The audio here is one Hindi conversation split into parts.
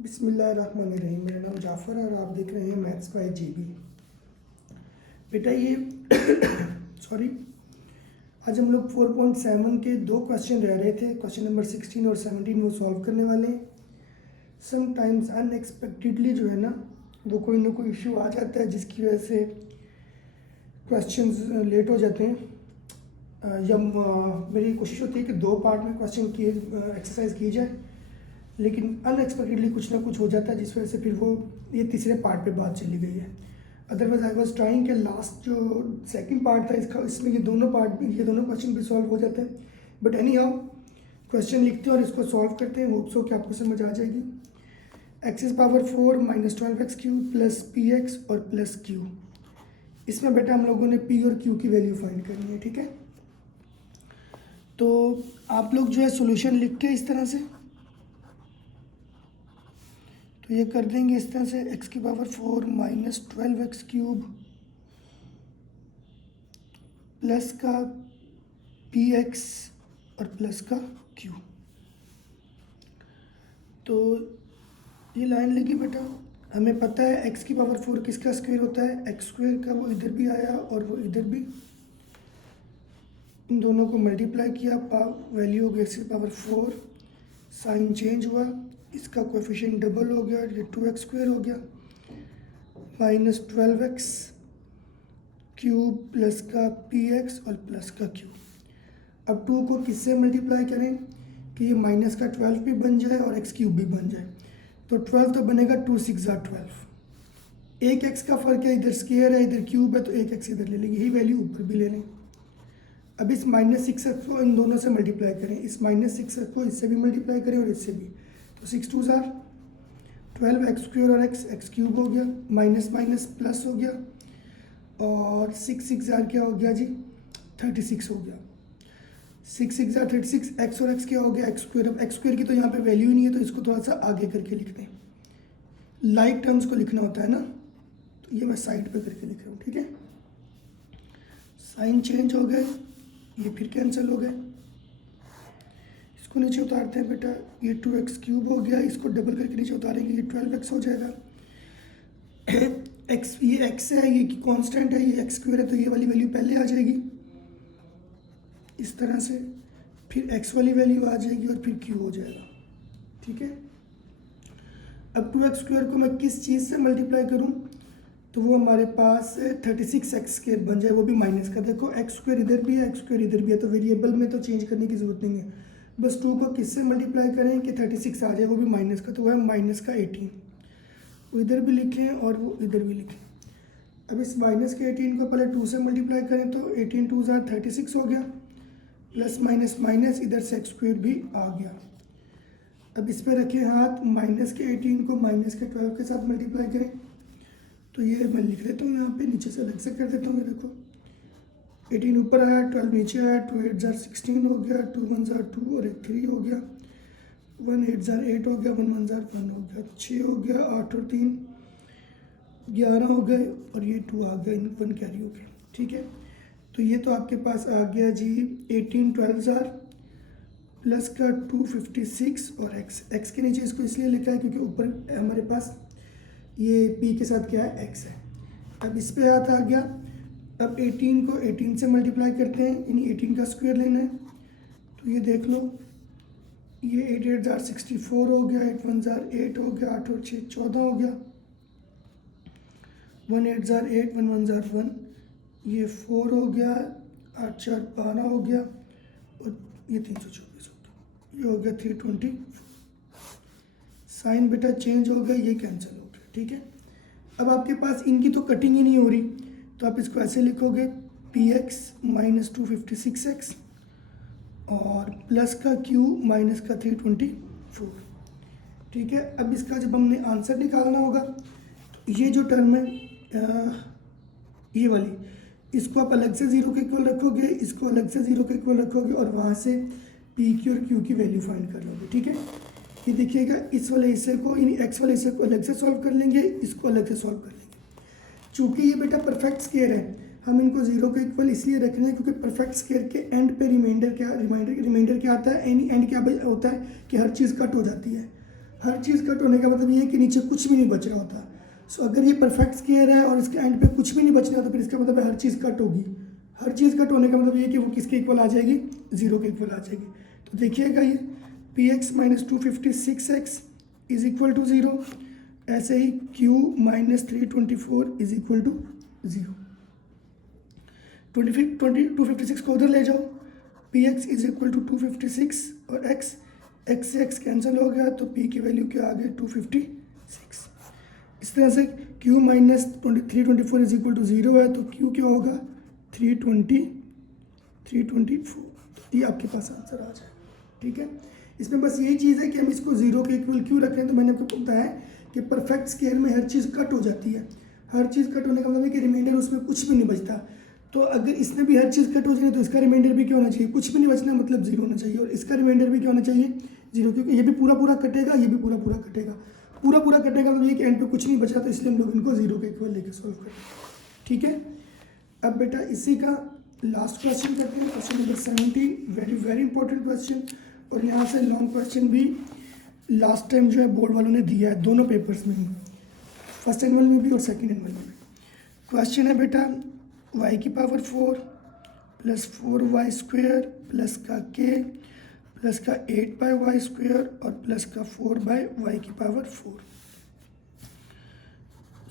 बिस्मिल्लाहिर्रहमानिर्रहीम। मेरा नाम जाफ़र है और आप देख रहे हैं मैथ्स बाय जीबी। बेटा ये सॉरी, आज हम लोग 4.7 के दो क्वेश्चन रह रहे थे। क्वेश्चन नंबर 16 और 17 वो सॉल्व करने वाले हैं। समटाइम्स अनएक्सपेक्टेडली जो है ना वो कोई ना कोई इशू आ जाता है जिसकी वजह से क्वेश्चंस लेट हो जाते हैं। मेरी कोशिश होती है कि दो पार्ट में क्वेश्चन की एक्सरसाइज की जाए, लेकिन अनएक्सपेक्टेडली कुछ ना कुछ हो जाता है जिस वजह से फिर वो ये तीसरे पार्ट पे बात चली गई है। अदरवाइज आई वाज ट्राइंग के लास्ट जो सेकंड पार्ट था इसमें ये दोनों क्वेश्चन भी सॉल्व हो जाते हैं। बट एनी हाउ क्वेश्चन लिखते हैं और इसको सॉल्व करते हैं। होप सो कि आपको समझ आ जाएगी। X power 4 minus 12x³ plus px और प्लस q। इसमें बेटा हम लोगों ने p और q की वैल्यू फाइंड करनी है। ठीक है, तो आप लोग जो है सोल्यूशन लिख के इस तरह से तो ये कर देंगे इस तरह से x की पावर 4 माइनस 12x³ प्लस का px और प्लस का q। तो ये लाइन लगी बेटा। हमें पता है x की पावर 4 किसका स्क्वायर होता है, x² का। वो इधर भी आया और वो इधर भी, इन दोनों को मल्टीप्लाई किया, वैल्यू हो गई x की पावर 4, साइन चेंज हुआ, इसका कोएफिशिएंट डबल हो गया, ये 2x² हो गया, माइनस 12x³ प्लस का px और प्लस का q। अब 2 को किससे मल्टीप्लाई करें कि ये माइनस का 12 भी बन जाए और x³ भी बन जाए। तो 12 तो बनेगा 2 6 12। एक x का फर्क है, इधर स्क्वायर है इधर क्यूब है, तो एक x इधर ले लेंगे, यही वैल्यू ऊपर भी ले लें। अब इस -6x को इन दोनों से मल्टीप्लाई करें, इस -6x को इससे भी मल्टीप्लाई करें और इससे भी। तो 6 2 12 x² और x³ हो गया, माइनस माइनस प्लस हो गया, और 6 6 क्या हो गया जी, 36 हो गया। 6 6 36, x और x क्या हो गया, x²। अब x² की तो यहाँ पे वैल्यू ही नहीं है, तो इसको थोड़ा सा आगे करके लिख दें। लाइक टर्म्स को लिखना होता है ना, तो ये मैं साइड पे करके लिख रहा हूँ। ठीक है, साइन चेंज हो गए, ये फिर कैंसिल हो गए। इसको नीचे उतारते हैं बेटा, ये 2x³ हो गया, इसको डबल करके नीचे उतारेंगे, ये 12x हो जाएगा। x, ये x है, ये कांस्टेंट है, ये x² है, तो ये वाली वैल्यू पहले आ जाएगी इस तरह से, फिर x वाली वैल्यू आ जाएगी और फिर q हो जाएगा। ठीक है, अब 2x² को मैं किस चीज़ से मल्टीप्लाई करूं, तो वो हमारे पास 36x² बन जाए, वो भी माइनस का। देखो x² इधर भी है, x² इधर भी है, तो वेरिएबल में तो चेंज करने की ज़रूरत नहीं है। बस 2 को किससे मल्टीप्लाई करें कि 36 आ जाए, वो भी माइनस का, तो वह है माइनस का 18। वो इधर भी लिखें और वो इधर भी लिखें। अब इस माइनस के 18 को पहले 2 से मल्टीप्लाई करें, तो 18 2 36 हो गया, प्लस माइनस माइनस, इधर से x² भी आ गया। अब इस पर रखें हाथ, माइनस के 18 को माइनस के 12 के साथ मल्टीप्लाई करें, तो ये मैं लिख देता हूँ यहाँ पे, नीचे से अलग से कर देता हूँ। ये देखो 18 ऊपर आया, 12 नीचे आया, 2 8 16 हो गया, 2 1 2 और 1 3 हो गया, 1 8 8 हो गया, 1 1 1 हो गया, 6 हो गया, 8 और 3 11 हो गए, और ये 2 आ गया, 1 कैरी हो गया। ठीक है, तो ये तो आपके पास आ गया जी 18 12 प्लस का 256 और x के नीचे इसको इसलिए लिखा है क्योंकि ऊपर हमारे पास ये p के साथ क्या है, x है। अब इस पे हाथ आ गया। अब 18 को 18 से मल्टीप्लाई करते हैं, यानी 18 का स्क्वायर लेना है। तो ये देख लो, ये 8 8 64 हो गया, 8 1 8 हो गया, 8 और 6 14 हो गया, 1 8 8 1 1 1, ये 4 हो गया, 8 4 12 हो गया, और ये 324 हो गया, ये हो गया 324। साइन बेटा चेंज हो गया, ये कैंसिल हो गया। ठीक है, अब आपके पास इनकी तो कटिंग ही नहीं हो रही, तो आप इसको ऐसे लिखोगे, px माइनस 256x और प्लस का q माइनस का 324। ठीक है, अब इसका जब हमने आंसर निकालना होगा, तो ये जो टर्म है ये वाली, इसको आप अलग से 0 के इक्वल रखोगे, इसको अलग से 0 के इक्वल रखोगे, और वहाँ से p की और q की वैल्यू फाइंड कर लोगे। ठीक है, ये देखिएगा, इस वाले हिस्से को, यानी x वाले हिस्से को अलग से सॉल्व कर लेंगे, इसको अलग से सॉल्व कर लेंगे। चूँकि ये बेटा परफेक्ट स्क्वायर है, हम इनको 0 के इक्वल इसलिए रख रहे हैं क्योंकि परफेक्ट स्क्वायर के एंड पे रिमाइंडर क्या आता है, एंड क्या होता है कि हर चीज़ कट हो जाती है। हर चीज़ कट होने का मतलब ये है कि नीचे कुछ भी नहीं बच रहा होता। सो अगर ये परफेक्ट स्क्वायर है और इसके एंड पे कुछ भी नहीं बच रहा तो फिर इसका मतलब है हर चीज़ कट होगी। हर चीज़ कट होने का मतलब ये है कि वो किसके इक्वल आ जाएगी, 0 के इक्वल आ जाएगी। तो देखिएगा ये px minus 256x is equal to 0, ऐसे ही q minus 324 is equal to 0। 256 को उधर ले जाओ, px इज इक्वल टू 256 और x से x कैंसिल हो गया तो p की वैल्यू क्या आ गई 256। इस तरह से q minus 324 is equal to 0 है तो q क्या होगा 324। ये आपके पास आंसर आ जाए। ठीक है, इसमें बस यही चीज़ है कि हम इसको 0 के इक्वल क्यों रख रहे हैं। तो मैंने आपको बताया कि परफेक्ट स्केयर में हर चीज़ कट हो जाती है। हर चीज़ कट होने का मतलब है कि रिमाइंडर उसमें कुछ भी नहीं बचता। तो अगर इसमें भी हर चीज़ कट हो जाए तो इसका रिमाइंडर भी क्या होना चाहिए, कुछ भी नहीं बचना, मतलब 0 होना चाहिए। और इसका रिमाइंडर भी क्या होना चाहिए 0, क्योंकि ये भी पूरा पूरा कटेगा, ये भी पूरा पूरा कटेगा। पूरा पूरा कटेगा तो ये कि एंड पे कुछ नहीं बचा, तो इसलिए हम लोग इनको 0 के इक्वल लेके सॉल्व करेंगे। ठीक है, अब बेटा इसी का लास्ट क्वेश्चन करते हैं, question number 17। Very very important question, और यहाँ से लॉन्ग क्वेश्चन भी लास्ट टाइम जो है बोर्ड वालों ने दिया है दोनों पेपर्स में ही, फर्स्ट एनुअल में भी और सेकेंड एनुअल में भी। क्वेश्चन है बेटा y की power 4 plus 4y square plus का k प्लस का 8/y स्क्वायर और प्लस का 4/y की पावर 4।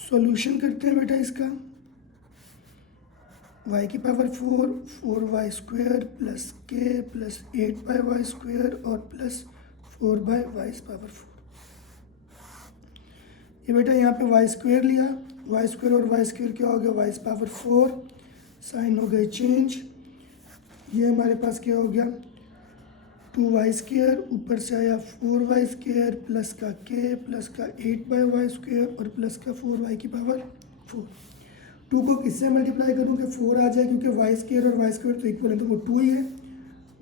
सॉल्यूशन करते हैं बेटा इसका। y की power 4, 4y square plus k plus 8/y square और प्लस 4/y पावर 4। ये बेटा यहाँ पे y स्क्वायर लिया, y स्क्वायर और y स्क्वायर क्या हो गया y पावर 4, साइन हो गए चेंज। ये हमारे पास क्या हो गया 2y स्क्वायर, ऊपर से आया 4y स्क्वायर प्लस का k प्लस का 8/y स्क्वायर और प्लस का 4y की पावर 4। 2 को किससे मल्टीप्लाई करूँ कि 4 आ जाए, क्योंकि y स्क्वायर और y स्क्वायर तो इक्वल है तो वो 2 ही है।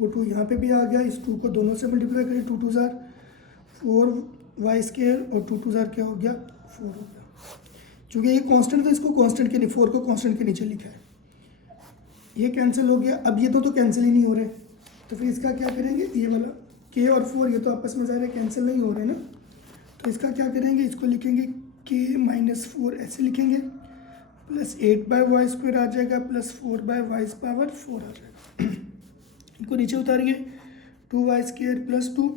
वो 2 यहाँ पे भी आ गया, इस 2 को दोनों से मल्टीप्लाई करें, 2 2 ज़ार 4y स्क्वायर और 2 2 ज़ार क्या हो गया 4 हो गया। चूँकि ये कांस्टेंट तो इसको कांस्टेंट के 4 को कांस्टेंट के नीचे लिखा है, ये कैंसिल हो गया। अब ये तो कैंसिल ही नहीं हो रहे, तो फिर इसका क्या करेंगे, ये वाला k और 4 ये तो आपस में ज़ाहिर है कैंसिल नहीं हो रहे ना, तो इसका क्या करेंगे, इसको लिखेंगे k माइनस 4 ऐसे लिखेंगे, प्लस 8/y स्क्वायर आ जाएगा प्लस 4/y पावर 4 आ जाएगा। इनको नीचे उतारिए, 2y स्क्वायर प्लस 2।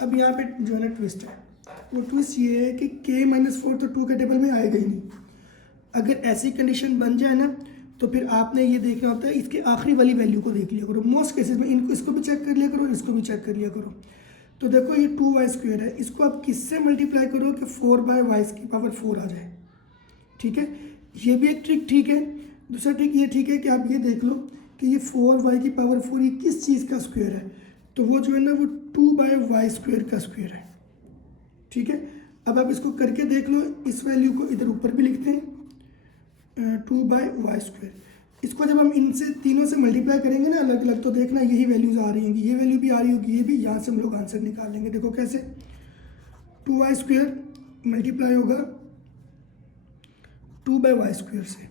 अब यहाँ पे जो है ना ट्विस्ट है, वो ट्विस्ट ये है कि k माइनस 4 तो 2 के टेबल में आएगा ही नहीं। अगर ऐसी कंडीशन बन जाए ना तो फिर आपने ये देखना होता है इसके आखिरी वाली वैल्यू को देख लिया करो। मोस्ट केसेस में इनको इसको भी चेक कर लिया करो, इसको भी चेक कर लिया करो। तो देखो ये 2y स्क्वायर है, इसको आप किससे मल्टीप्लाई करो कि 4/y की पावर 4 आ जाए। ठीक है, ये भी एक ट्रिक ठीक है। दूसरा ट्रिक ये ठीक है कि आप ये देख लो कि ये 4y की पावर 4 ये किस चीज़ का स्क्वायर है, तो वो जो है ना वो 2/y स्क्वायर का स्क्वायर है। ठीक है, अब आप इसको करके देख लो, इस वैल्यू को इधर ऊपर भी लिखते हैं 2/y स्क्वायर। इसको जब हम इनसे तीनों से मल्टीप्लाई करेंगे ना अलग अलग, तो देखना यही वैल्यूज आ रही होंगी, ये वैल्यू भी आ रही होगी, ये भी। यहाँ से हम लोग आंसर निकाल लेंगे। देखो कैसे, 2y स्क्वायर मल्टीप्लाई होगा 2/y स्क्वायर से।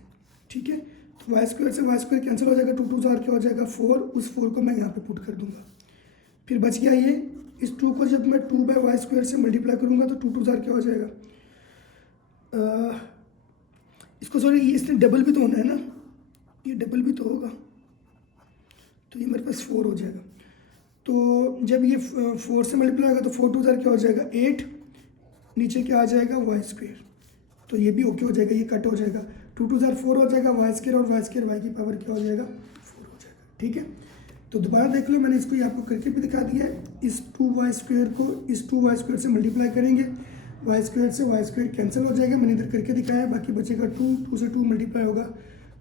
ठीक है, तो y स्क्वायर से y स्क्वायर कैंसिल हो जाएगा, 2 2 ज़ार क्या हो जाएगा 4, उस 4 को मैं यहाँ पे पुट कर दूंगा। फिर बच गया ये, इस 2 को जब मैं 2/y स्क्वायर से मल्टीप्लाई करूँगा तो 2 2 ज़ार क्या हो जाएगा, इसको सॉरी इसने डबल भी तो होना है ना, ये डबल भी तो होगा, तो ये मेरे पास 4 हो जाएगा। तो जब ये 4 से मल्टीप्लाई होगा तो 4 2 ज़ार क्या हो जाएगा 8, नीचे क्या आ जाएगा y स्क्वायर, तो ये भी ओके हो जाएगा, ये कट हो जाएगा। 2 2 ज़ार 4 हो जाएगा, y स्क्वायर और y स्क्वायर y की पावर क्या हो जाएगा 4 हो जाएगा। ठीक है, तो दोबारा देख लो, मैंने इसको आपको करके भी दिखा दिया है। इस 2y स्क्वायर को इस 2y स्क्वायर से मल्टीप्लाई करेंगे, y स्क्वायर से y स्क्वायर कैंसिल हो जाएगा, मैंने इधर करके दिखाया है। बाकी बचेगा 2, 2 से 2 मल्टीप्लाई होगा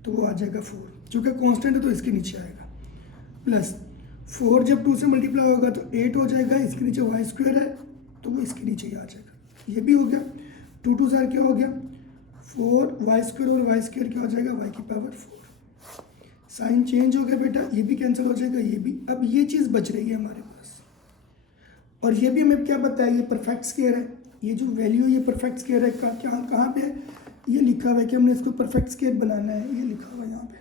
तो वो आ जाएगा 4, चूँकि कांस्टेंट है तो इसके नीचे आएगा। प्लस 4 जब 2 से मल्टीप्लाई होगा तो 8 हो जाएगा, इसके नीचे y स्क्वायर है तो वो इसके नीचे ही आ जाएगा। ये भी हो गया, 2 2 ज़ार क्या हो गया 4, y स्क्वायर और y स्क्वायर क्या हो जाएगा y की पावर 4। साइन चेंज हो गया बेटा, ये भी कैंसिल हो जाएगा, ये भी। अब ये चीज़ बच रही है हमारे पास, और ये भी हमें क्या पता है, ये परफेक्ट स्क्वायर है। ये जो वैल्यू है ये परफेक्ट स्क्वायर है, कहाँ पे है, ये लिखा हुआ है कि हमने इसको परफेक्ट स्क्वायर बनाना है, ये लिखा हुआ है यहाँ पे।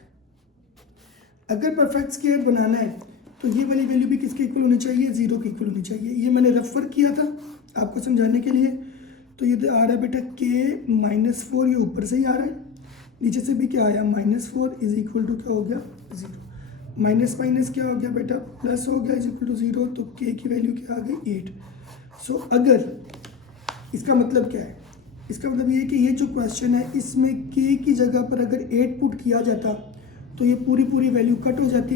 अगर परफेक्ट स्क्वायर बनाना है तो ये वाली वैल्यू भी किसके इक्वल होनी चाहिए, 0 के इक्वल होनी चाहिए। ये मैंने रेफर किया था आपको समझाने के लिए। तो ये आ रहा है बेटा k-4, ये ऊपर से ही आ रहा है, नीचे से भी क्या आया -4 इज इक्वल टू क्या हो गया 0, माइनस माइनस क्या हो गया बेटा प्लस हो गया इज इक्वल टू 0, तो k की वैल्यू क्या आ गई 8। सो अगर इसका मतलब क्या है, इसका मतलब ये है कि ये जो क्वेश्चन है इसमें k की जगह पर अगर 8 पुट किया जाता तो ये पूरी वैल्यू कट हो जाती,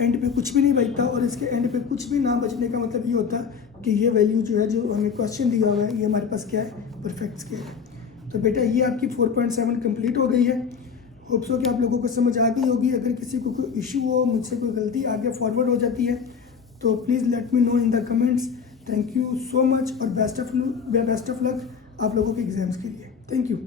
एंड पे कुछ भी नहीं बचता, और इसके एंड पे कुछ भी ना बचने का मतलब ये होता कि ये वैल्यू जो है, जो हमें क्वेश्चन दिया हुआ है, ये हमारे पास क्या है परफेक्ट स्केल है। तो बेटा ये आपकी 4.7 कंप्लीट हो गई है। होप सो कि आप लोगों को समझ आ गई होगी। अगर किसी को कोई इशू हो, मुझसे कोई गलती आगे फॉरवर्ड हो जाती है तो please let me know in the comments. Thank you so much और बेस्ट ऑफ लक आप लोगों के एग्जाम्स के लिए। Thank you.